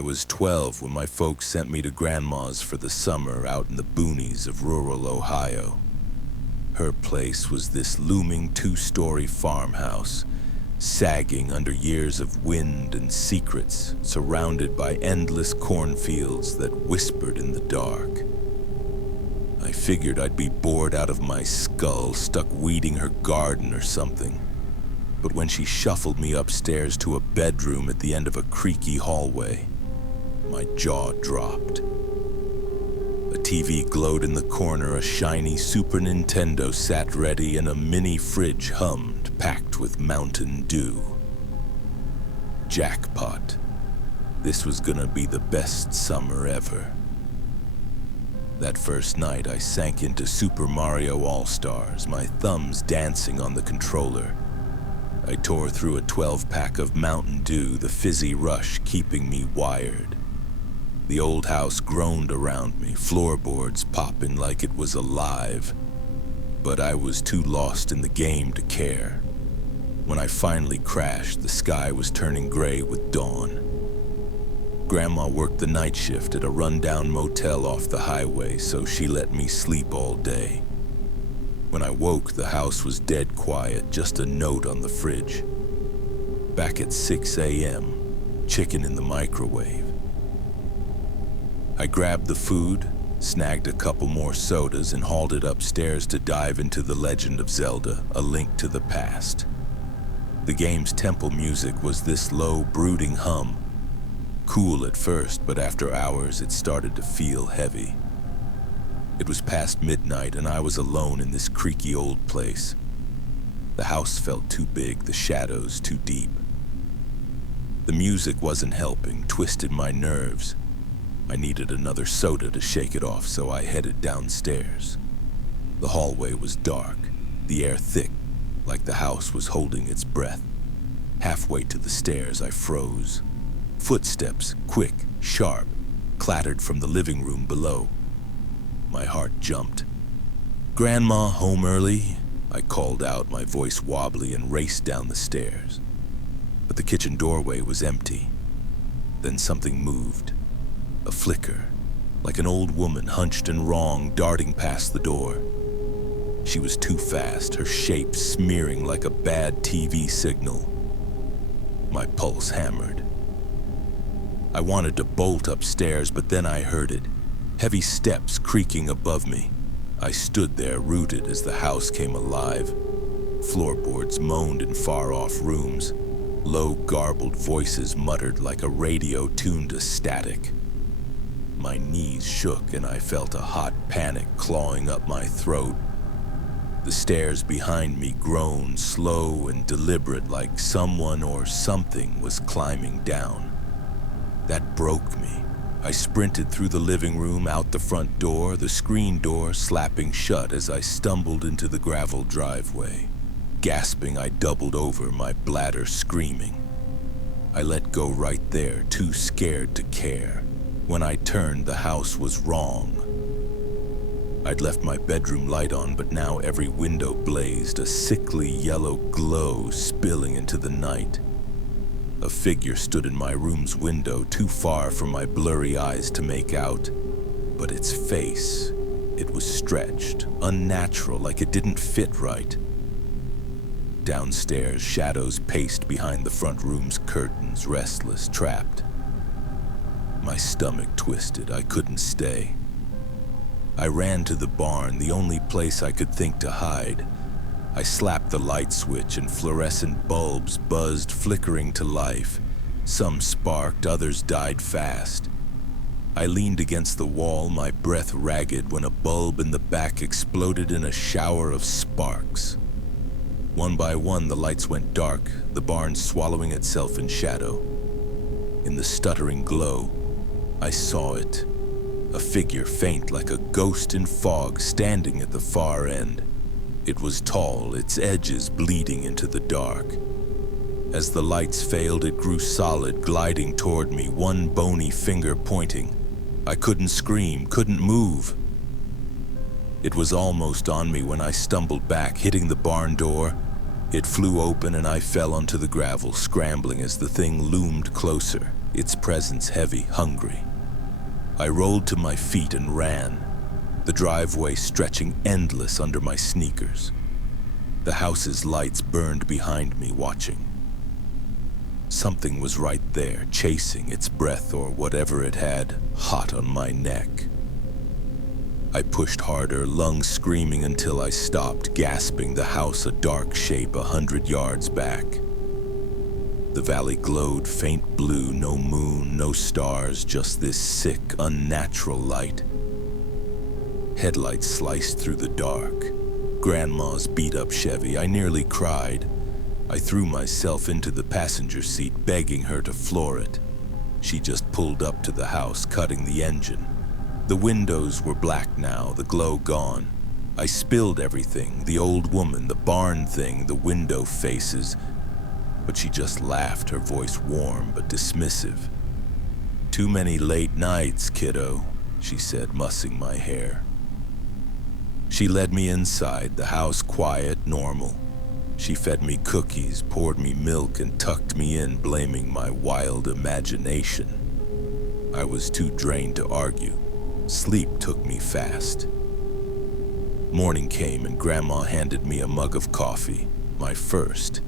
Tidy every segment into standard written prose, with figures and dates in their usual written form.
I was 12 when my folks sent me to Grandma's for the summer out in the boonies of rural Ohio. Her place was this looming 2-story farmhouse, sagging under years of wind and secrets, surrounded by endless cornfields that whispered in the dark. I figured I'd be bored out of my skull, stuck weeding her garden or something. But when she shuffled me upstairs to a bedroom at the end of a creaky hallway, my jaw dropped. A TV glowed in the corner, a shiny Super Nintendo sat ready, and a mini fridge hummed, packed with Mountain Dew. Jackpot. This was gonna be the best summer ever. That first night, I sank into Super Mario All-Stars, my thumbs dancing on the controller. I tore through a 12-pack of Mountain Dew, the fizzy rush keeping me wired. The old house groaned around me, floorboards popping like it was alive. But I was too lost in the game to care. When I finally crashed, the sky was turning gray with dawn. Grandma worked the night shift at a rundown motel off the highway, so she let me sleep all day. When I woke, the house was dead quiet, just a note on the fridge. Back at 6 a.m., chicken in the microwave. I grabbed the food, snagged a couple more sodas, and hauled it upstairs to dive into The Legend of Zelda: A Link to the Past. The game's temple music was this low, brooding hum. Cool at first, but after hours it started to feel heavy. It was past midnight and I was alone in this creaky old place. The house felt too big, the shadows too deep. The music wasn't helping, twisted my nerves. I needed another soda to shake it off, so I headed downstairs. The hallway was dark, the air thick, like the house was holding its breath. Halfway to the stairs, I froze. Footsteps, quick, sharp, clattered from the living room below. My heart jumped. "Grandma home early?" I called out, my voice wobbly, and raced down the stairs. But the kitchen doorway was empty. Then something moved. A flicker, like an old woman hunched and wrong, darting past the door. She was too fast, her shape smearing like a bad TV signal. My pulse hammered. I wanted to bolt upstairs, but then I heard it. Heavy steps creaking above me. I stood there, rooted as the house came alive. Floorboards moaned in far-off rooms. Low, garbled voices muttered like a radio tuned to static. My knees shook and I felt a hot panic clawing up my throat. The stairs behind me groaned, slow and deliberate, like someone or something was climbing down. That broke me. I sprinted through the living room, out the front door, the screen door slapping shut as I stumbled into the gravel driveway. Gasping, I doubled over, my bladder screaming. I let go right there, too scared to care. When I turned, the house was wrong. I'd left my bedroom light on, but now every window blazed, a sickly yellow glow spilling into the night. A figure stood in my room's window, too far for my blurry eyes to make out. But its face, it was stretched, unnatural, like it didn't fit right. Downstairs, shadows paced behind the front room's curtains, restless, trapped. My stomach twisted. I couldn't stay. I ran to the barn, the only place I could think to hide. I slapped the light switch and fluorescent bulbs buzzed, flickering to life. Some sparked, others died fast. I leaned against the wall, my breath ragged, when a bulb in the back exploded in a shower of sparks. One by one, the lights went dark, the barn swallowing itself in shadow. In the stuttering glow, I saw it. A figure faint like a ghost in fog, standing at the far end. It was tall, its edges bleeding into the dark. As the lights failed, it grew solid, gliding toward me, one bony finger pointing. I couldn't scream, couldn't move. It was almost on me when I stumbled back, hitting the barn door. It flew open and I fell onto the gravel, scrambling as the thing loomed closer. its presence heavy, hungry. I rolled to my feet and ran, the driveway stretching endless under my sneakers. The house's lights burned behind me, watching. Something was right there, chasing its breath or whatever it had, hot on my neck. I pushed harder, lungs screaming until I stopped, gasping, the house a dark shape 100 yards back. The valley glowed faint blue, no moon, no stars, just this sick, unnatural light. Headlights sliced through the dark. Grandma's beat-up Chevy. I nearly cried. I threw myself into the passenger seat, begging her to floor it. She just pulled up to the house, cutting the engine. The windows were black now, the glow gone. I spilled everything, the old woman, the barn thing, the window faces. But she just laughed, her voice warm but dismissive. "Too many late nights, kiddo," she said, mussing my hair. She led me inside, the house quiet, normal. She fed me cookies, poured me milk, and tucked me in, blaming my wild imagination. I was too drained to argue. Sleep took me fast. Morning came and Grandma handed me a mug of coffee, my first.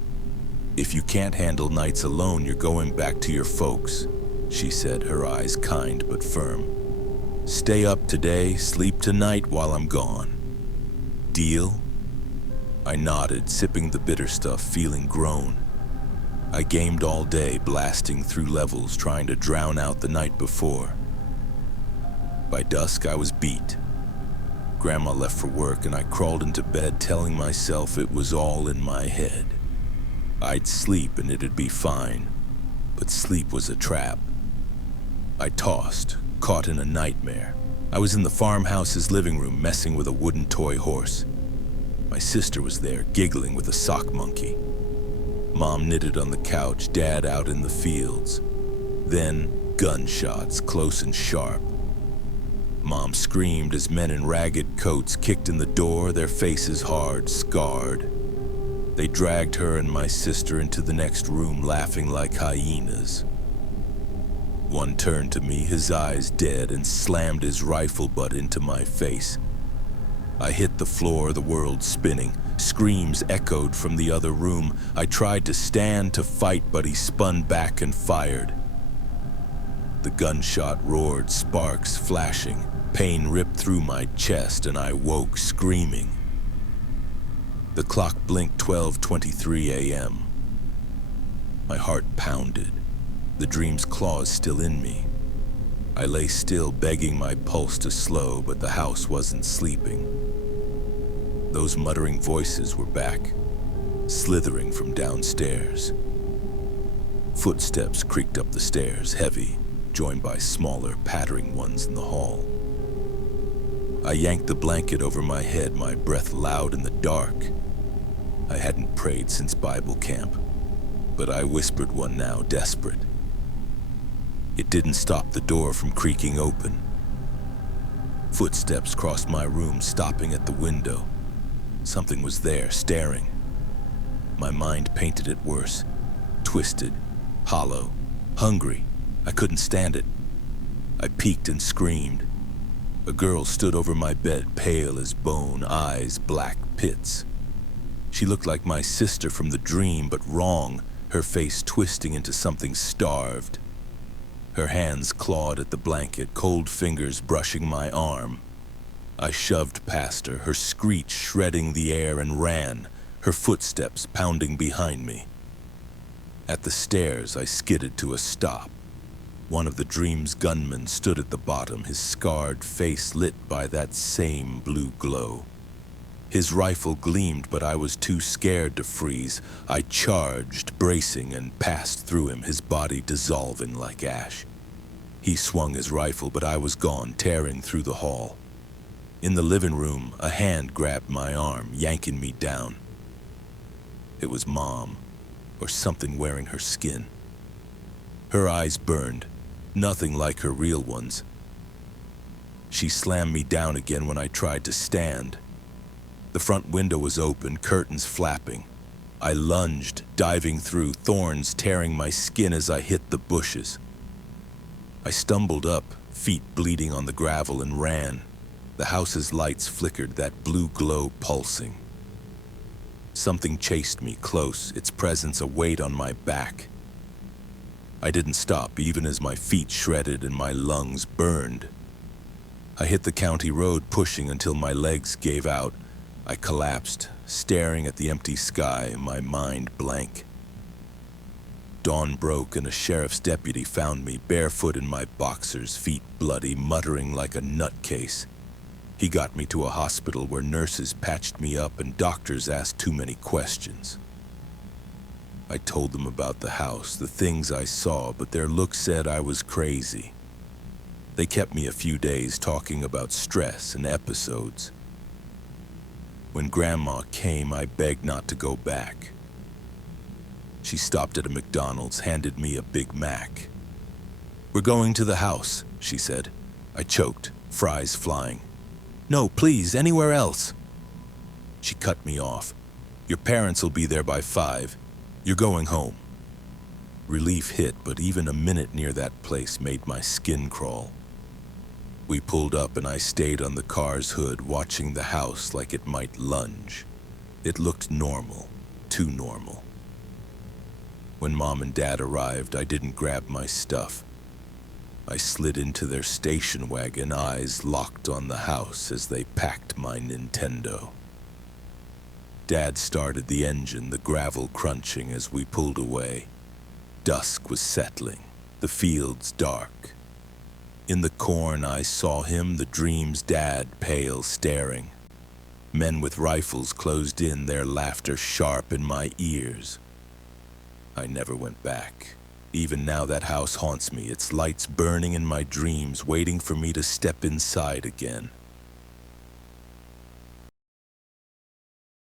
"If you can't handle nights alone, you're going back to your folks," she said, her eyes kind but firm. "Stay up today, sleep tonight while I'm gone. Deal?" I nodded, sipping the bitter stuff, feeling grown. I gamed all day, blasting through levels, trying to drown out the night before. By dusk, I was beat. Grandma left for work, and I crawled into bed, telling myself it was all in my head. I'd sleep and it'd be fine, but sleep was a trap. I tossed, caught in a nightmare. I was in the farmhouse's living room, messing with a wooden toy horse. My sister was there, giggling with a sock monkey. Mom knitted on the couch, Dad out in the fields. Then, gunshots, close and sharp. Mom screamed as men in ragged coats kicked in the door, their faces hard, scarred. They dragged her and my sister into the next room, laughing like hyenas. One turned to me, his eyes dead, and slammed his rifle butt into my face. I hit the floor, the world spinning. Screams echoed from the other room. I tried to stand, to fight, but he spun back and fired. The gunshot roared, sparks flashing. Pain ripped through my chest, and I woke screaming. The clock blinked 12:23 a.m. My heart pounded, the dream's claws still in me. I lay still, begging my pulse to slow, but the house wasn't sleeping. Those muttering voices were back, slithering from downstairs. Footsteps creaked up the stairs, heavy, joined by smaller, pattering ones in the hall. I yanked the blanket over my head, my breath loud in the dark. I hadn't prayed since Bible camp, but I whispered one now, desperate. It didn't stop the door from creaking open. Footsteps crossed my room, stopping at the window. Something was there, staring. My mind painted it worse. Twisted, hollow, hungry. I couldn't stand it. I peeked and screamed. A girl stood over my bed, pale as bone, eyes black pits. She looked like my sister from the dream, but wrong, her face twisting into something starved. Her hands clawed at the blanket, cold fingers brushing my arm. I shoved past her, her screech shredding the air, and ran, her footsteps pounding behind me. At the stairs, I skidded to a stop. One of the dream's gunmen stood at the bottom, his scarred face lit by that same blue glow. His rifle gleamed, but I was too scared to freeze. I charged, bracing, and passed through him, his body dissolving like ash. He swung his rifle, but I was gone, tearing through the hall. In the living room, a hand grabbed my arm, yanking me down. It was Mom, or something wearing her skin. Her eyes burned, nothing like her real ones. She slammed me down again when I tried to stand. The front window was open, curtains flapping. I lunged, diving through, thorns tearing my skin as I hit the bushes. I stumbled up, feet bleeding on the gravel, and ran. The house's lights flickered, that blue glow pulsing. Something chased me close, its presence a weight on my back. I didn't stop, even as my feet shredded and my lungs burned. I hit the county road, pushing until my legs gave out. I collapsed, staring at the empty sky, my mind blank. Dawn broke and a sheriff's deputy found me, barefoot in my boxers, feet bloody, muttering like a nutcase. He got me to a hospital where nurses patched me up and doctors asked too many questions. I told them about the house, the things I saw, but their look said I was crazy. They kept me a few days talking about stress and episodes. When Grandma came, I begged not to go back. She stopped at a McDonald's, handed me a Big Mac. "We're going to the house," she said. I choked, fries flying. "No, please, anywhere else." She cut me off. "Your parents will be there by 5. You're going home." Relief hit, but even a minute near that place made my skin crawl. We pulled up and I stayed on the car's hood, watching the house like it might lunge. It looked normal, too normal. When Mom and Dad arrived, I didn't grab my stuff. I slid into their station wagon, eyes locked on the house as they packed my Nintendo. Dad started the engine, the gravel crunching as we pulled away. Dusk was settling, the fields dark. In the corn I saw him, the dream's dad, pale, staring. Men with rifles closed in, their laughter sharp in my ears. I never went back. Even now that house haunts me, its lights burning in my dreams, waiting for me to step inside again.